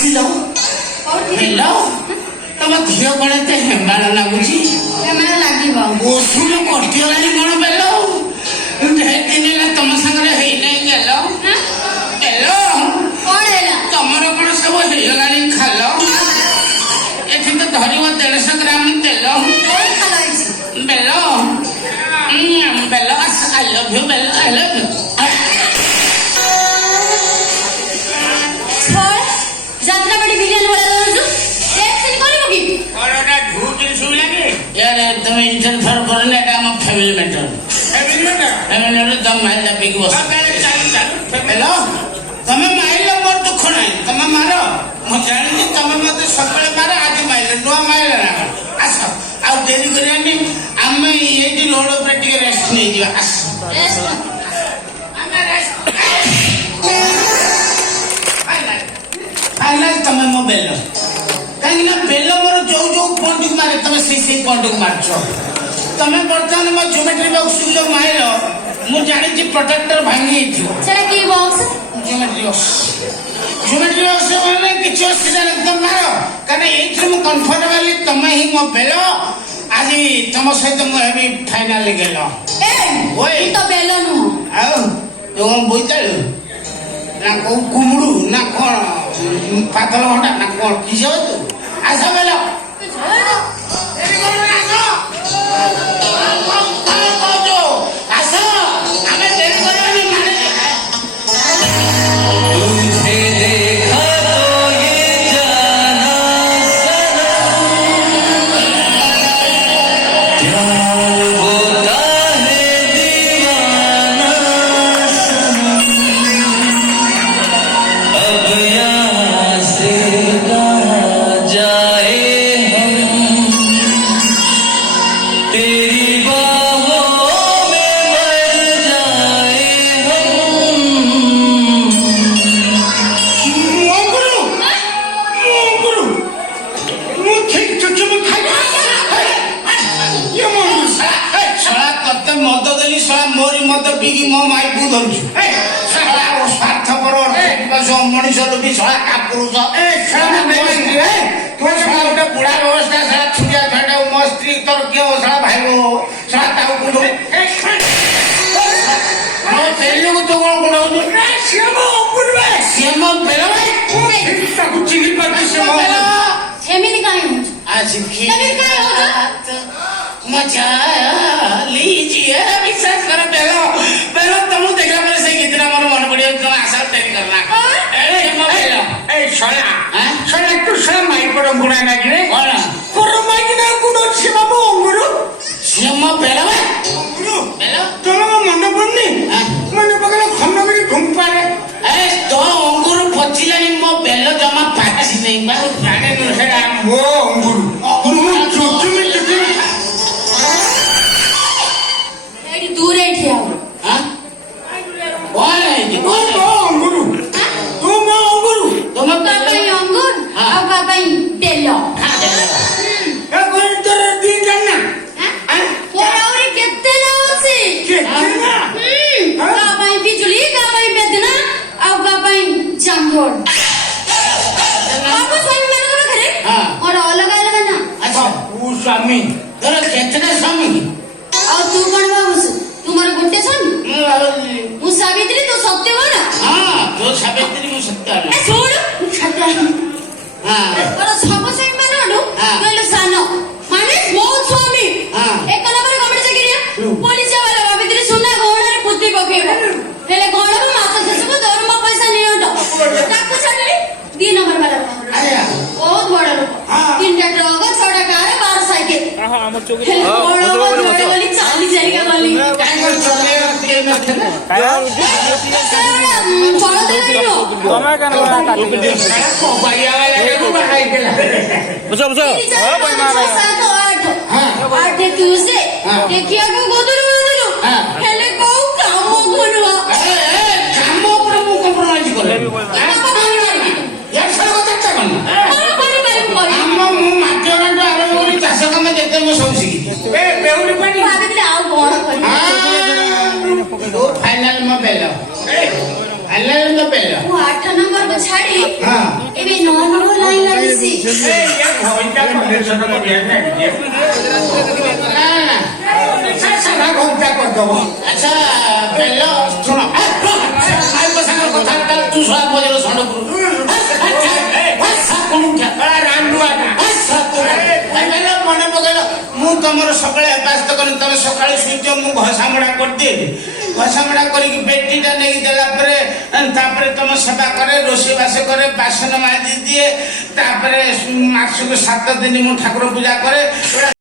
ଆସିଲ ହେଲ ତମ ଝିଅ କଣ ଏତେ ହେମ୍ବାଳ ଲାଗୁଛି? ହେମାଳ ଲାଗିବ। ଓଷୁଲ କଟିଗଲାଣି କଣ ବେଲ? ଦିନ ହେଲା ତମ ସାଙ୍ଗରେ ହେଇନାହିଁ ଗେଲ ଗେଲ କଣ ହେଲା? ତମର କଣ ସବୁ ହେଇଗଲାଣି ଖାଲ? ଏଠି ତ ଧରିବ 150 ଗ୍ରାମ ତେଲ ବେଲ ବେଲ ଆଇ ଲଭ୍ ୟୁ ବେଲ ଆଇ ଲଭ୍ ୟୁ। ଯାତ୍ରା ବାଡ଼ି ବିରିୟାନୀ ଭଳିଆ ଦଉଛୁ ସେକ୍ସନ କରିବ କି? ଅରଟା ଝୁଟି ଶୁଇଲା କି? यार ତମେ ଇଣ୍ଟରଫେର କରନି ଏଟା ଆମ ଫ୍ୟାମିଲି ମ୍ୟାଟର। ଫ୍ୟାମିଲି ତମ ମାଇଲ ପିକି ବସ। ହେଲୋ ତମେ ମାଇଲ ମୋର ଦୁଃଖ ନାହିଁ ତମେ ମାର ମୁଁ ଜାଣିଛି ତମେ ମତେ ସବୁବେଳେ ମାର ଆଜି ମାଇଲ ନୂଆ ମାଇଲ ନା ଆସ ଆଉ ଡେରି କରିବାନି ଆମେ ଏଇଠି ରୋଡ ଉପରେ ଟିକେ ରେଷ୍ଟ ନେଇଯିବା ଆସ। फाइनल तमे मो बेल कहीं ना बेल मोर जो जो पॉइंट को मारे तमे से पॉइंट को मारछो तमे वर्तमान मो ज्योमेट्री बॉक्स जो माइलो मु जानि जी प्रोटेक्टर भांगी थी सेटा की बॉक्स ज्योमेट्री बॉक्स माने किछ असुविधा एकदम मारो काने एथि मु कंफर्टेबली तमे ही मो बेल आज तम सहित मु हेबी फाइनल गेलो ए ओए तो बेल नु आ तो बोइताल ना को कुमड़ू ना कोन पातल घंटा ना कोन किसे हो तू आसा बेलो मनीष भी छड़ा कापुरुष तू छड़ा गोटे बुढ़ा व्यवस्था छड़ा छुटिया छड़ा मो स्त्री तोर किए छड़ा भाई छड़ा ताऊ कुंडू तेलु को तो कौन कुंडू श्याम कुंडवे श्याम बेला ताकू चिंगी करती श्याम सेमिति काहे हो आज की काहे हो मजा लीजिए विश्वास करो बेलो बेलो तुम देखला पर से कितना मन मन पड़ियो तुम आशा तैयारी करना तू सर माई पर गुणा ना गिरे पर माई ना गुणो सीमा मो अंगुरु सीमा बेला अंगुरु बेला तोला मन पड़नी मन पगला खन्नगिरी घुमपारे ए तो अंगुरु पचिलानी मो बेलो जमा पाची नहीं बा जाने न सेडा मो अंगुरु अंगुरु चुचुमी चुचुमी एडी दूर एठी आओ हां ओए कोन अंगुरु तुम बाबाई अंगूर और बाबाई बेलो ए कोन तोर दी करना वो और केते लाउसी केतना बाबाई बिजुली बाबाई बेदना और बाबाई जांगोर बाबू स्वामी मन को करे और अलग अलग ना अच्छा वो स्वामी तोर केतना स्वामी और तू कोन बाबूस तुम्हारे गुट्टे स्वामी मु सावित्री तो सत्य वाला हां तो सावित्री मु सत्य वाला छोड़ छटा हां और सब स्वामी मानडू कहलो सानो माने बहुत स्वामी एक नंबर गवर्नमेंट चाकरी पुलिस वाला सावित्री सुना गोणा रे बुद्धि पकेबो हेले गोणा में मास शेष को दरमा पैसा नियंतो ताको छाडली 2 नंबर वाला अरे बहुत बड़ा लोग 3टा ट्रक 6टा कार 12 साइकिल हां हमर चौकी वाली 40 जाएगा वाली काय कर चले तेल में थे काय बड़ा देलो तमे केन काटी को बाया वाला को बाई केला बुझो बुझो हां भाई मारा 7 8 ट्यूसडे देखिया को गोदरू हेले को काम कोनवा काम पर मु कॉम्प्रोमाइज करे यार सर को चर्चा करना हम मु माध्यम रे आरंभ करी चाष काम जेते मु सब शिखी ए बेउली पानी भाभी आउ कोन करी तो फाइनल में बेलो फाइनल में बेलो वो 8 नंबर को छाड़ी एबे 9 ଆଚ୍ଛା ବେଲ ଶୁଣ କଥା ତୁ ଶଳା ମଜର ଷଣ୍ଢ ମନେ ପକେଇଲ ମୁଁ ତମର ସକାଳେ ହେପାସ୍ତ କରି ତମେ ସକାଳେ ଶୁଇଛ ମୁଁ ଘଷାମଡ଼ା କରିଦିଏ ଘଷାମଡ଼ା କରିକି ବେଟିଟା ନେଇକି ଦେଲା ପରେ ତାପରେ ତମ ସେବା କରେ ରୋଷେଇବାସ କରେ ବାସନ ମାଜି ଦିଏ ତାପରେ ମାସକୁ 7 ଦିନ ମୁଁ ଠାକୁର ପୂଜା କରେ।